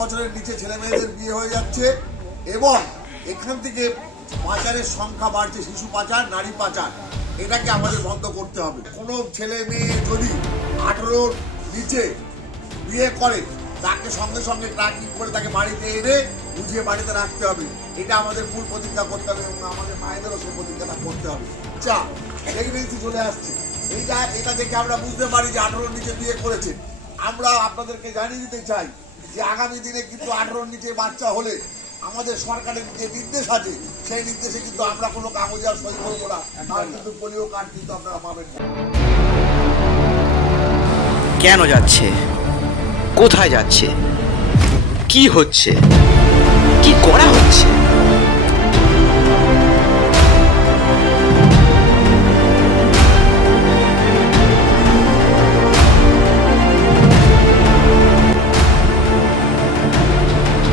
বছরের নিচে ছেলে মেয়েদের বিয়ে হয়ে যাচ্ছে এবং এখান থেকে পাচারের সংখ্যা বাড়ছে, শিশু পাচার, নারী পাচার। এটাকে আমাদের বন্ধ করতে হবে। কোনো ছেলে মেয়ে যদি আঠেরোর নিচে বিয়ে করে, তাকে সঙ্গে সঙ্গে ট্র্যাকিং করে তাকে বাড়িতে এনে বুঝিয়ে বাড়িতে রাখতে হবে। এটা আমাদের মূল প্রতিজ্ঞা করতে হবে এবং আমাদের মায়েদেরও সেই প্রতিজ্ঞাটা করতে হবে। চা প্রেগনেন্সি চলে আসছে। এইটা, এটা দেখে আমরা বুঝতে পারি যে আঠেরোর নিচে বিয়ে করেছে। আমরা আপনাদেরকে জানিয়ে দিতে চাই যে আগামী দিনে কিন্তু আঠারো নিচে বাচ্চা হলে আমাদের সরকারের যে নির্দেশ আছে, সেই নির্দেশে কিন্তু আমরা কোনো কাগজ আর সই করব না। তার কিন্তু পোলিও কার্ড কিন্তু আপনারা পাবেন কেন যাচ্ছে? কোথায় যাচ্ছে? কি হচ্ছে? কি করা হচ্ছে?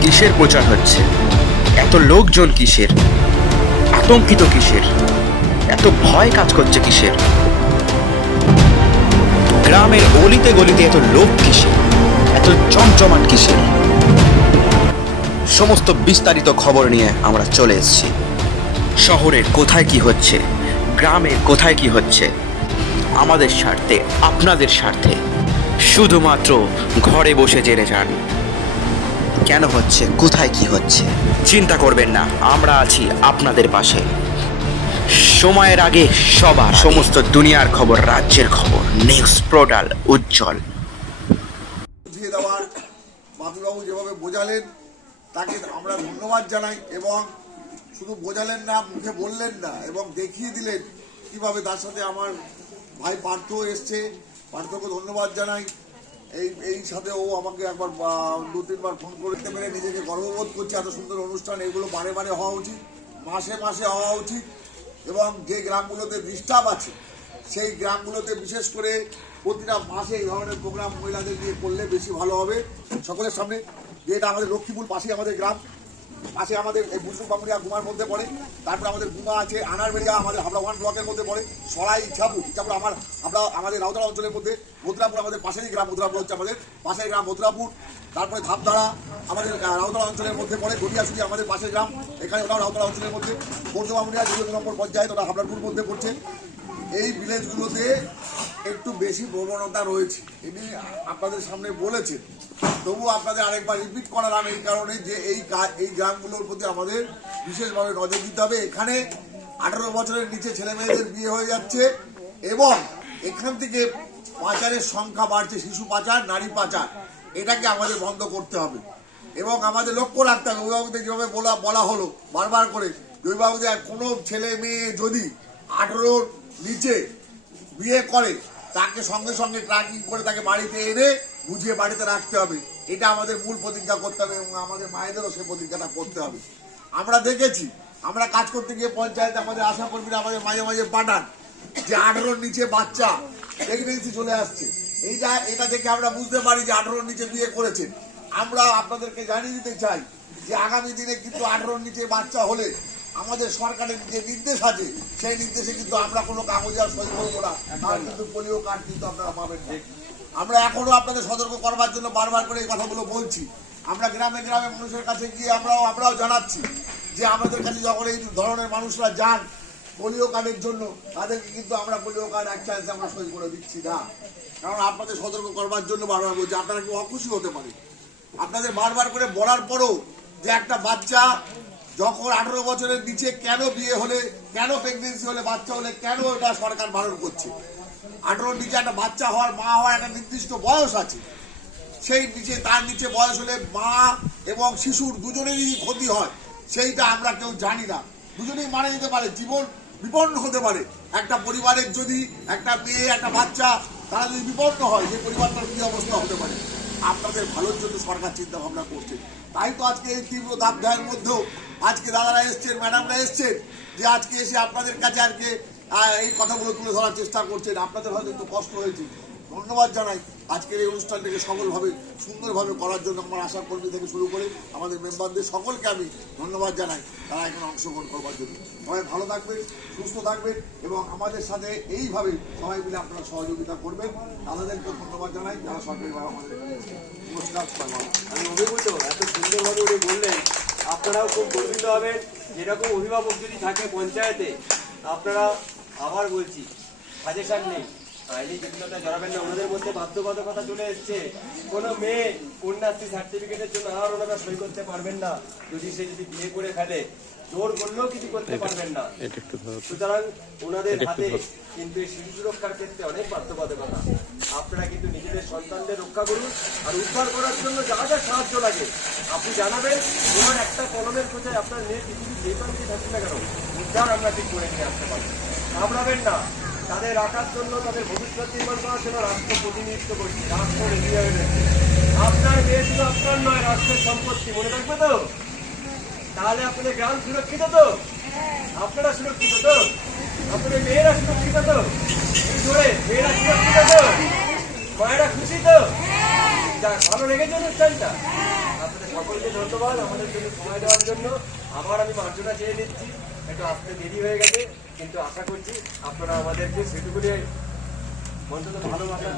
কিসের প্রচার হচ্ছে? এত লোকজন কিসের? আতঙ্কিত কিসের? এত ভয় কাজ করছে কিসের? গ্রামের অলিতে গলিতে এত লোক কিসের? এত জমজমাট কিসের? সমস্ত বিস্তারিত খবর নিয়ে আমরা চলে এসেছি। শহরের কোথায় কি হচ্ছে? গ্রামের কোথায় কি হচ্ছে? আমাদের স্বার্থে, আপনাদের স্বার্থে। শুধুমাত্র ঘরে বসে জেনে যান। কেন হচ্ছে? কোথায় কি হচ্ছে? চিন্তা করবেন না আমরা আছি আপনাদের পাশে। সময়ের আগে সবার সমস্ত দুনিয়ার খবর রাজ্যের খবর নিউজ পোর্টাল উজ্জ্বল। বুঝিয়ে দেওয়ার যেভাবে বোঝালেন তাকে আমরা ধন্যবাদ জানাই এবং শুধু বোঝালেন না মুখে বললেন না এবং দেখিয়ে দিলেন কীভাবে তার সাথে আমার ভাই পার্থ এসছে। পার্থকে ধন্যবাদ জানাই। এই এই সাথে ও আমাকে একবার দু, তিনবার ফোন করতে পেরে নিজেকে গর্ববোধ করছে, এত সুন্দর অনুষ্ঠান, এগুলো বারে বারে হওয়া উচিত, মাসে মাসে হওয়া উচিত, এবং যে গ্রামগুলোতে ডিস্টার্ব আছে, সেই গ্রামগুলোতে বিশেষ করে প্রতিটা মাসে এই ধরনের প্রোগ্রাম মহিলাদের নিয়ে করলে বেশি ভালো হবে। সকলের সামনে, যেটা আমাদের লক্ষ্মীপুর পাশেই আমাদের গ্রাম পাশে আমাদের এই বুসুর বামুড়িয়া গুমার মধ্যে পড়ে। তারপরে আমাদের গুমা আছে, আনারবেড়িয়া আমাদের হাবড়া ওয়ান ব্লকের মধ্যে পড়ে, সরাই ইচ্ছাপুর ইচ্ছাপুর আমার আমরা আমাদের রাউতলা অঞ্চলের মধ্যে, মথুরাপুর আমাদের পাশেরই গ্রাম, মথুরাপুর হচ্ছে আমাদের পাশের গ্রাম, মথুরাপুর। তারপরে ধাপধারা আমাদের রাউতলা অঞ্চলের মধ্যে পড়ে গড়িয়াশুটি আমাদের পাশের গ্রাম, এখানে ওটাও রাউতলা অঞ্চলের মধ্যে। পূর্ববামুড়িয়া দ্বিতীয় নম্বর পঞ্চায়েত ওটা হাবড়াপুর মধ্যে পড়ছে। এই ভিলেজগুলোতে একটু বেশি প্রবণতা রয়েছে। এটি আপনাদের সামনে বলেছেন তবু আপনাদের আরেকবার রিপিট করালাম এই কারণে যে এই এই গ্রামগুলোর প্রতি আমাদের বিশেষভাবে নজর দিতে হবে। এখানে আঠারো বছরের নিচে ছেলে মেয়েদের বিয়ে হয়ে যাচ্ছে এবং এখান থেকে পাচারের সংখ্যা বাড়ছে, শিশু পাচার, নারী পাচার। এটাকে আমাদের বন্ধ করতে হবে। এবং আমাদের লক্ষ্য রাখতে হবে। অভিভাবকদের যেভাবে বলা বলা হলো, বারবার করে অভিভাবকদের কোনো ছেলে মেয়ে যদি আঠেরোর নিচে বিয়ে করে, তাকে সঙ্গে সঙ্গে ট্র্যাকিং করে তাকে বাড়িতে এনে বুঝিয়ে বাড়িতে রাখতে হবে। এটা আমাদের মূল প্রতিজ্ঞা করতে হবে এবং আমাদের মায়েদেরও সেই প্রতিজ্ঞাটা করতে হবে। আমরা দেখেছি, আমরা কাজ করতে গিয়ে পঞ্চায়েতে, আমাদের আশা কর্মীরা আমাদের মাঝে মাঝে পাঠান যে আঠেরোর নিচে বাচ্চা প্রেগনেন্সি চলে আসছে। এইটা, এটা দেখে আমরা বুঝতে পারি যে আঠেরোর নিচে বিয়ে করেছেন। আমরা আপনাদেরকে জানিয়ে দিতে চাই যে আগামী দিনে কিন্তু আঠেরোর নিচে বাচ্চা হলে আমাদের সরকারের যে নির্দেশ আছে সেই নির্দেশে কিন্তু আমরা কোনো কাগজে আর সই করব না। আর কিন্তু পোলিও কার্ড কিন্তু আপনারা পাবেন না। আমরা এখনও আপনাদের সতর্ক করবার জন্য বারবার করে এই কথাগুলো বলছি। আমরা গ্রামে গ্রামে মানুষের কাছে গিয়ে আমরাও আমরাও জানাচ্ছি যে আমাদের কাছে যখন এই ধরনের মানুষরা যান পোলিও কার্ডের জন্য তাদেরকে কিন্তু আমরা পোলিও কার্ড এক চান্সে আমরা সই করে দিচ্ছি না। কারণ আপনাদের সতর্ক করবার জন্য বারবার বলছি আপনারা কেউ অখুশি হতে পারে। আপনাদের বারবার করে বলার পরও যে একটা বাচ্চা যখন আঠারো বছরের নিচে কেন বিয়ে হলে, কেন প্রেগনেন্সি হলে বাচ্চা হলে, কেন এটা সরকার বারণ করছে? আঠারোর নিচে একটা বাচ্চা হওয়ার, মা হওয়ার একটা নির্দিষ্ট বয়স আছে। সেই নিচে, তার নিচে বয়স হলে মা এবং শিশুর দুজনেরই ক্ষতি হয়। সেইটা আমরা কেউ জানি না। দুজনেই মারা যেতে পারে। জীবন বিপন্ন হতে পারে। একটা পরিবারের যদি একটা মেয়ে, একটা বাচ্চা তারা যদি বিপন্ন হয় যে পরিবারটার কি অবস্থা হতে পারে? আপনাদের ভালোর জন্য সরকার চিন্তা ভাবনা করছে। তাই তো আজকে এই তীব্র দাবদাহের মধ্যেও আজকে দাদারা এসছেন ম্যাডামরা এসছেন যে আজকে এসে আপনাদের কাছে আজকে আহ, এই কথাগুলো তুলে ধরার চেষ্টা করছেন। আপনাদের হয়তো একটু কষ্ট হয়েছে। ধন্যবাদ জানাই আজকের এই অনুষ্ঠানটাকে সফলভাবে সুন্দরভাবে করার জন্য আমার আশা কর্মী থেকে শুরু করে আমাদের মেম্বারদের সকলকে আমি ধন্যবাদ জানাই। তারা এখানে অংশগ্রহণ করবার জন্য। সবাই ভালো থাকবেন সুস্থ থাকবেন এবং আমাদের সাথে এইভাবে সবাই মিলে আপনারা সহযোগিতা করবেন। তাদেরকে ধন্যবাদ জানাই। যারা সরকারিভাবে আমাদের এখানে আমি অভিভূত, এত সুন্দরভাবে উনি বললেন। আপনারাও খুব গর্বিত হবেন। যেরকম অভিভাবক যদি থাকে পঞ্চায়েতে, আপনারা আবার বলছি সাজেশন নেই। আইনি জটিলতা জড়াবেন না ওনাদের মধ্যে বাধ্যবাধকতা চলে এসছে। কোনো মেয়ে কন্যাশ্রী সার্টিফিকেটের জন্য আর ওনারা সই করতে পারবেন না যদি সে যদি বিয়ে করে ফেলে। জোর করলেও কিছু করতে পারবেন না। সুতরাং ওনাদের হাতে কিন্তু এই শিশু সুরক্ষার ক্ষেত্রে অনেক বাধ্যবাধকতা। আপনারা কিন্তু নিজেদের সন্তানদের রক্ষা করুন আর উদ্ধার করার জন্য যা যা সাহায্য লাগে। আপনি জানাবেন ওনার একটা কলমের খোঁজায় আপনার মেয়ে পৃথিবীর যে থাকুন না কেন উদ্ধার আমরা ঠিক করে নিয়ে আসতে পারব। ঘাবড়াবেন না। তাদের রাখার জন্য তাদের ভবিষ্যৎ নির্মাণ করার জন্য রাষ্ট্র প্রতিনিধিত্ব করছি রাষ্ট্র রেডি হয়ে রয়েছে আপনার মেয়ে শুধু আপনার নয় রাষ্ট্রের সম্পত্তি মনে রাখবে তো? তাহলে আপনাদের গ্রাম সুরক্ষিত তো? আপনারা সুরক্ষিত তো? আপনাদের মেয়েরা সুরক্ষিত তো? এই মেয়েরা সুরক্ষিত তো? মায়েরা খুশি তো? যাক, ভালো লেগেছে অনুষ্ঠানটা? আপনাদের সকলকে ধন্যবাদ আমাদের জন্য সময় দেওয়ার জন্য। আবার আমি মার্জনা চেয়ে নিচ্ছি। একটু আসতে দেরি হয়ে গেছে কিন্তু আশা করছি আপনারা আমাদেরকে সেটুকুনি অন্তত ভালোবাসা